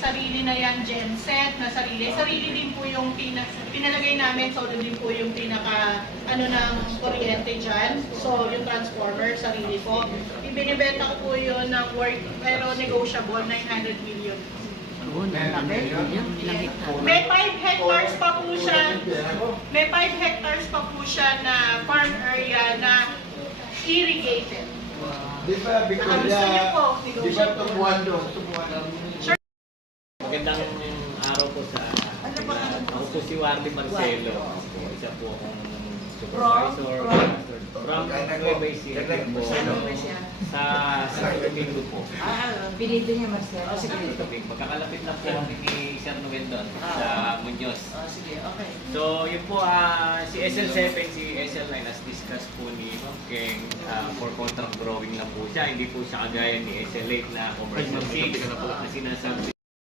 sarili na yan genset na sarili. Sarili din po yung pinalagay namin, so din po yung pinaka ng kuryente dyan. So yung transformer, sarili po. Ibinibenta ko po yun ng worth, pero negotiable, 900 million. May 5 hectares pa po siya. May 5 hectares pa po siya na farm area na irrigated. Di ba, Victoria? Di ba tumuhan doon? Magandang araw po sa ako po si Wardy Marcelo. Isa po akong supervisor from Nueva Ecija po sa Santo Domingo po. Pinito niya, Marcelo. Sa Santo Domingo. Magkakalapit lang po kami ni Sir Noel doon sa Muñoz. Sige, okay. So, yun po, si SL7, si SL9, as discussed po ni Ma'am Keng, for contract drawing lang po siya. Hindi po siya kagaya ni SL8 na commercial 6 na sinasabi